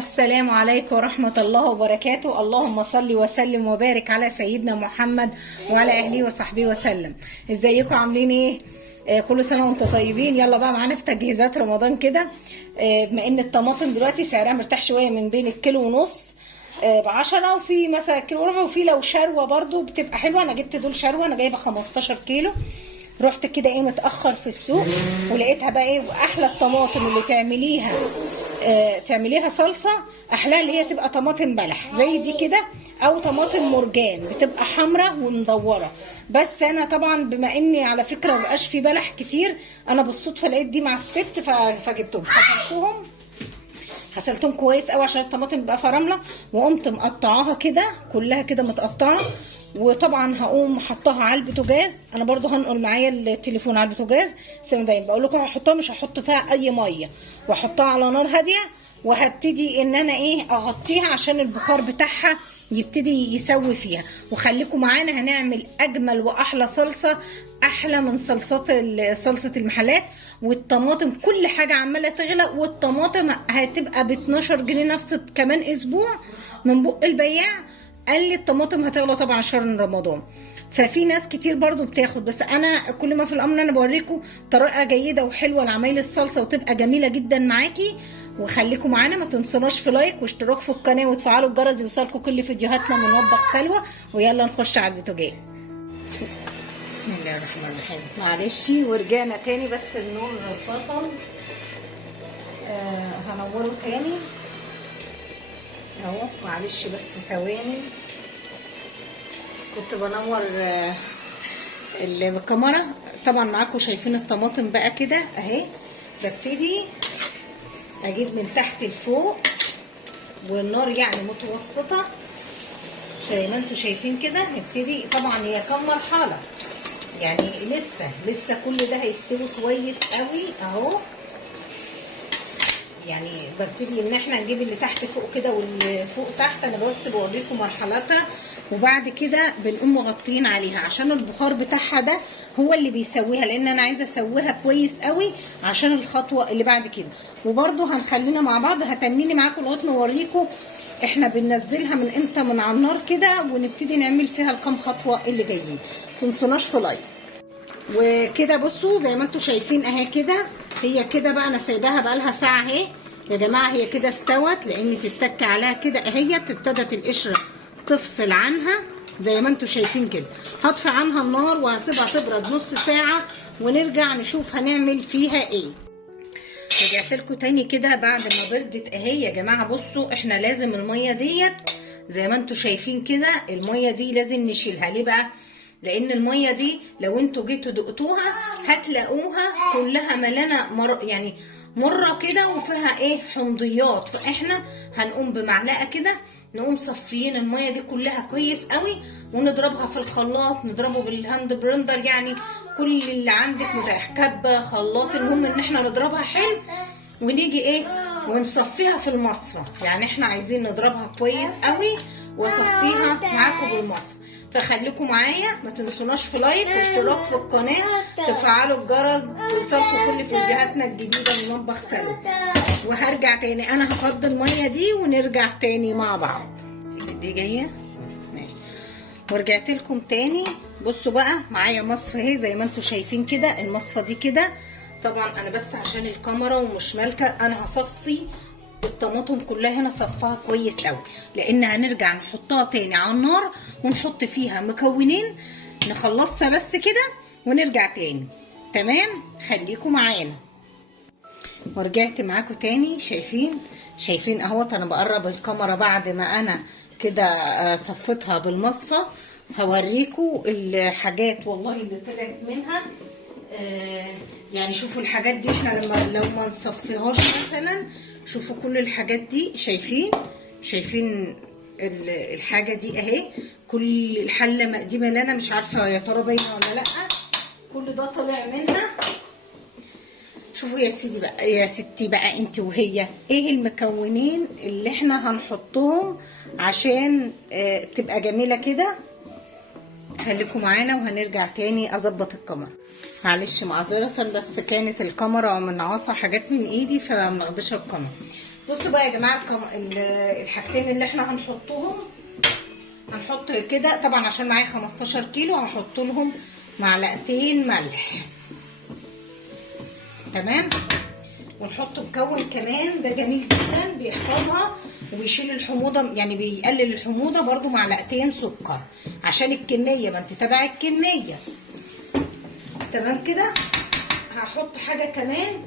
السلام عليكم ورحمة الله وبركاته. اللهم صل وسلم وبارك على سيدنا محمد وعلى أهله وصحبه وسلم. ازيكم عاملين ايه؟ كل سنة وانتم طيبين. يلا بقى معانا في تجهيزات رمضان كده. بما ان الطماطم دلوقتي سعرها مرتاح شوية، من بين الكيلو ونص ب10، وفي مثلا كيلو وربع، وفي لو شروة برضو بتبقى حلوة. انا جبت دول شروة، انا جايبة 15 كيلو. رحت كده ايه متأخر في السوق ولقيتها بقى ايه احلى الطماطم اللي تعمليها صلصة. احلاها اللي هي تبقى طماطم بلح زي دي كده، او طماطم مرجان بتبقى حمراء ومدورة. بس انا طبعا بما اني على فكرة مبقاش في بلح كتير، انا بالصدفة لقيت دي مع الست فجبتهم. غسلتهم كويس قوي عشان الطماطم بقى فرمله، وقمت مقطعاها كده كلها كده متقطعه. وطبعا هقوم حطها على البوتاجاز. انا برضو هنقل معايا التليفون على البوتاجاز. دايما بقول لكم هحطها، مش هحط فيها اي ميه، واحطها على نار هاديه، وهبتدي ان انا ايه اغطيها عشان البخار بتاعها يبتدي يسوي فيها. وخليكم معانا، هنعمل اجمل واحلى صلصه، احلى من صلصه المحلات. والطماطم كل حاجه عماله تغلى، والطماطم هتبقى ب 12 جنيه نفس كمان اسبوع من بق البياع. قال لي الطماطم هتغلى طبعا شهر رمضان، ففي ناس كتير برضو بتاخد. بس انا كل ما في الامر انا بوريكم طريقه جيده وحلوه لعمايل الصلصه، وتبقى جميله جدا معاكي. وخليكم معانا، ما تنسوناش في لايك واشتراك في القناه وتفعلوا الجرس يوصلكم كل فيديوهاتنا من مطبخ سلوى. ويلا نخش على البوتاجاز. بسم الله الرحمن الرحيم. معلش ورجعنا تاني، بس النور فصل. هنوره تاني اهو. معلش بس ثواني، كنت بنور الكاميرا. طبعا معاكم شايفين الطماطم بقى كده اهي. ببتدي اجيب من تحت لفوق، والنار يعني متوسطه زي ما انتم شايفين كده. نبتدي طبعا هي كام مرحله يعني، لسه كل ده هيستوي كويس قوي اهو. يعني ببتدي ان احنا نجيب اللي تحت فوق كده واللي فوق تحت. انا بس بوريكم مرحلتها، وبعد كده بنقوم مغطين عليها عشان البخار بتاعها ده هو اللي بيسويها، لان انا عايزه اسويها كويس قوي عشان الخطوه اللي بعد كده. وبرده هنخلينا مع بعض، هتنيني معاكم لغايه ما اوريكم احنا بننزلها من امتى من على النار كده، ونبتدي نعمل فيها الكام خطوه اللي جايين. متنسوناش في لايك وكده. بصوا زي ما انتم شايفين اهي كده، هي كده بقى. انا سايباها بقى لها ساعه اهي يا جماعه. هي كده استوت، لان تتك عليها كده اهي، ابتدت القشره تفصل عنها زي ما انتم شايفين كده. هطفي عنها النار وهسيبها تبرد نص ساعه، ونرجع نشوف هنعمل فيها ايه. رجعت لكم تاني كده بعد ما بردت اهي يا جماعه. بصوا احنا لازم الميه ديت زي ما انتم شايفين كده، الميه دي لازم نشيلها. ليه بقى؟ لان الميه دي لو انتوا جيتوا دقتوها هتلاقوها كلها ملانه يعني مره كده، وفيها ايه حمضيات. فاحنا هنقوم بمعلقه كده نقوم صفيين الميه دي كلها كويس قوي، ونضربها في الخلاط، نضربه بالهاند برندر، يعني كل اللي عندك متاح، كبه، خلاط، المهم ان احنا نضربها حلو. ونيجي ايه ونصفيها في المصفى. يعني احنا عايزين نضربها كويس قوي واصفيها معاكم بالمصفى. فخليكم معايا، ما تنسوناش في لايك واشتراك في القناه، تفعلوا الجرس يوصلكم كل فيديوهاتنا الجديده من مطبخ سلوى. وهرجع تاني، انا هفضي الميه دي ونرجع تاني مع بعض. دي جايه ماشي. ورجعت لكم تاني. بصوا بقى معايا مصفى اهي زي ما انتم شايفين كده. المصفى دي كده طبعا انا بس عشان الكاميرا ومش مالكه، انا هصفي الطماطم كلها هنا، صفها كويس قوي، لان هنرجع نحطها تاني على النار ونحط فيها مكونين نخلصها بس كده ونرجع تاني. تمام، خليكم معانا. ورجعت معاكم تاني. شايفين اهوت. انا بقرب الكاميرا بعد ما انا كده صفتها بالمصفى. هوريكم الحاجات والله اللي طلعت منها. يعني شوفوا الحاجات دي، احنا لو ما نصفيهاش مثلا، شوفوا كل الحاجات دي. شايفين الحاجه دي اهي. كل الحله دي ملانه، مش عارفه يا ترى باينه ولا لا. كل ده طلع منها. شوفوا يا سيدي بقى، يا ستي بقى انت وهي، ايه المكونين اللي احنا هنحطهم عشان تبقى جميله كده. خليكم معانا وهنرجع تاني اظبط الكاميرا. معلش معذره، بس كانت الكاميرا من عصا حاجات من ايدي فمنغبشه الكاميرا. بصوا بقى يا جماعه الحاجتين اللي احنا هنحطهم، هنحط كده طبعا عشان معايا 15 كيلو هنحط لهم معلقتين ملح. تمام. ونحط مكون كمان ده جميل جدا بيحفظها وبيشيل الحموضه، يعني بيقلل الحموضه، برده معلقتين سكر عشان الكميه، ما انت تبع الكميه. تمام كده. هحط حاجه كمان،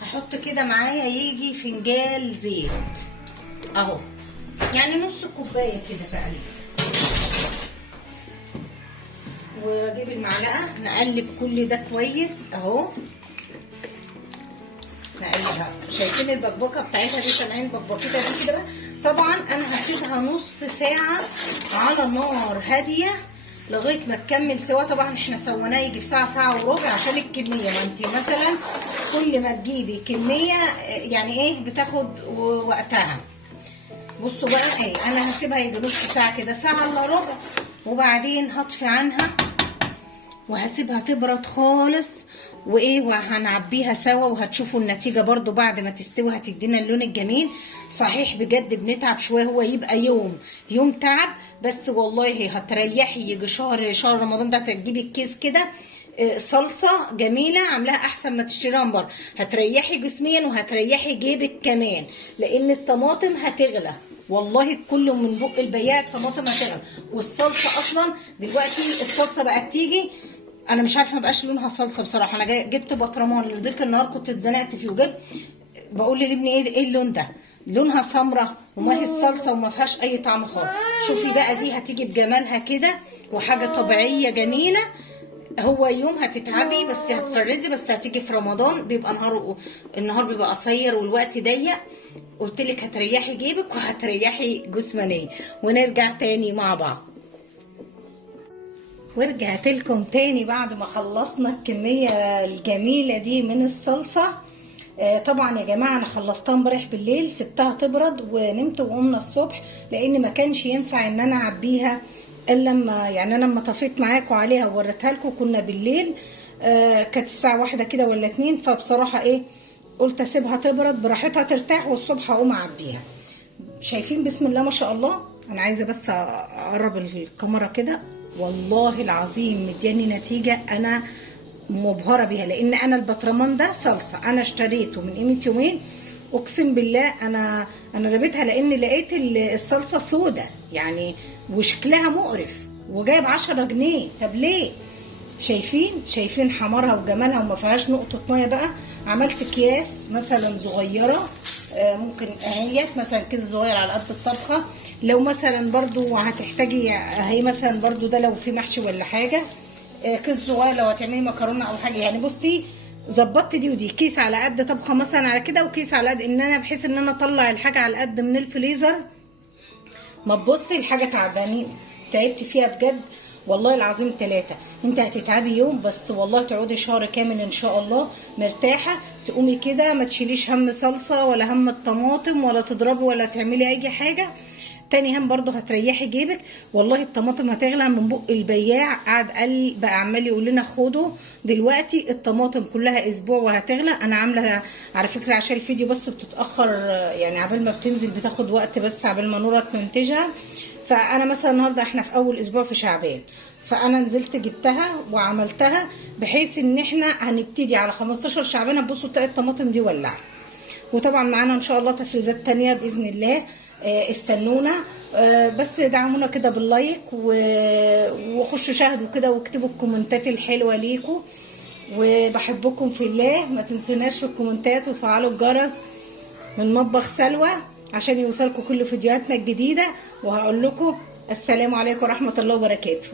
هحط كده معايا يجي فنجان زيت اهو، يعني نص كوبايه كده تقريبا. واجيب المعلقه نقلب كل ده كويس اهو، نقلبها. شايفين البكبكه بتاعتها دي؟ سامعين بكبكتها دي كده؟ طبعا انا هسيبها نص ساعه على نار هاديه لغايه ما تكمل سوا. طبعا احنا سويناه يجي في ساعه، ساعه وربع عشان الكميه. ما انت مثلا كل ما تجيبي كميه يعني ايه بتاخد وقتها. بصوا بقى ايه، انا هسيبها يجي نص ساعه كده، ساعه الا ربع، وبعدين هطفي عنها وهسيبها تبرد خالص وايه، وهنعبيها سوا وهتشوفوا النتيجه برضو بعد ما تستوي هتدينا اللون الجميل. صحيح بجد بنتعب شويه، هو يبقى يوم تعب بس والله هتريحي. يجي شهر رمضان ده تجيبي الكيس كده صلصه جميله عاملاها احسن ما تشتريها من بره، هتريحي جسميا وهتريحي جيبك كمان، لان الطماطم هتغلى والله كله من بق البياع. الطماطم هتغلى، والصلصه اصلا دلوقتي الصلصه بقت تيجي انا مش عارفه ما بقاش لونها صلصه بصراحه. انا جبت بطرمان لضيق النهار كنت اتزنقت فيه، وجبت بقول لابني ايه اللون ده؟ لونها سمره وما هي الصلصه وما فيهاش اي طعم خالص. شوفي بقى دي هتيجي بجمالها كده وحاجه طبيعيه جميله. هو يوم هتتعبي بس هتفرزي، بس هتيجي في رمضان بيبقى النهار بيبقى قصير والوقت ضيق، قلت لك هتريحي جيبك وهتريحي جسمانيا. ونرجع تاني مع بعض. ورجعت لكم تاني بعد ما خلصنا الكميه الجميله دي من الصلصه. طبعا يا جماعه انا خلصتها امبارح بالليل، سبتها تبرد ونمت وقمنا الصبح، لان ما كانش ينفع ان انا اعبيها الا لما يعني انا لما طفيت معاكم عليها ووريتها لكم كنا بالليل، كانت الساعه 1 كده ولا 2. فبصراحه ايه قلت اسيبها تبرد براحتها ترتاح والصبح اقوم اعبيها. شايفين بسم الله ما شاء الله. انا عايزه بس اقرب الكاميرا كده، والله العظيم مدياني نتيجه انا مبهره بيها، لان انا البطرمان ده صلصه انا اشتريته من قيمه يومين، اقسم بالله انا رميتها لان لقيت الصلصه سودة يعني وشكلها مقرف وجايب 10 جنيه. طب ليه؟ شايفين حمارها وجمالها وما فيهاش نقطه ميه. بقى عملت اكياس مثلا صغيره، ممكن اهيت مثلا كيس صغير على قد الطبخه. لو مثلا برضو هتحتاجي هي مثلا برضو ده لو في محشي ولا حاجه، كيس صغير لو هتعملي مكرونه او حاجه. يعني بصي ظبطت دي ودي، كيس على قد طبخه مثلا على كده، وكيس على قد ان انا بحيث ان انا اطلع الحاجه على قد من الفريزر. ما تبصي الحاجه تعبانين تعبت فيها بجد والله العظيم 3. انت هتتعبي يوم بس والله تقعدي شهر كامل ان شاء الله مرتاحه. تقومي كده ما تشيليش هم صلصه ولا هم الطماطم ولا تضربي ولا تعملي اي حاجه. تاني هم برضو هتريحي جيبك. والله الطماطم هتغلى من بق البياع، قاعد قال بقى عمال يقول لنا خدوا دلوقتي الطماطم كلها اسبوع وهتغلى. انا عامله على فكره عشان الفيديو بس بتتاخر يعني عبال ما بتنزل بتاخد وقت بس عبال ما نورة تنتجها. فانا مثلا النهارده احنا في اول اسبوع في شعبان، فانا نزلت جبتها وعملتها بحيث ان احنا هنبتدي على 15 شعبان هتبصوا تلاقي الطماطم دي ولعت. وطبعا معانا ان شاء الله تفريزات تانية باذن الله، استنونا. بس دعمونا كده باللايك وخشوا شاهدوا كده واكتبوا الكومنتات الحلوه ليكم، وبحبكم في الله. ما تنسوناش في الكومنتات وتفعلوا الجرس من مطبخ سلوى عشان يوصلكم كل فيديوهاتنا الجديده. وهقول لكم السلام عليكم ورحمه الله وبركاته.